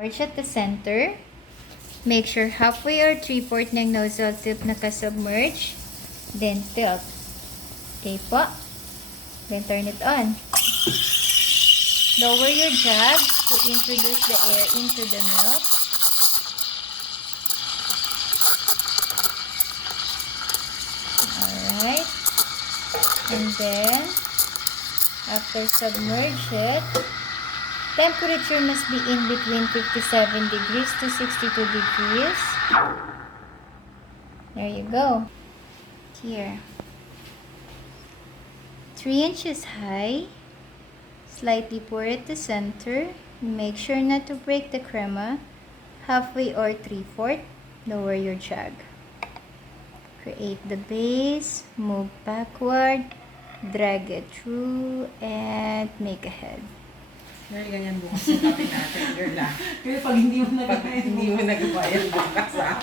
Merge at the center. Make sure halfway or 3/4 ng nozzle tip nakasubmerge. Then tilt. Okay po. Then turn it on. Lower your jug to introduce the air into the milk. Alright. And then, after submerge it, temperature must be in between 57 degrees to 62 degrees. There you go. Here. 3 inches high. Slightly pour at the center. Make sure not to break the crema. Halfway or 3/4. Lower your jug. Create the base. Move backward. Drag it through. And make a head. Girl, ganyan bukas yung kape natin, girl ah. Pero pag hindi mo nagbayad bukas ah.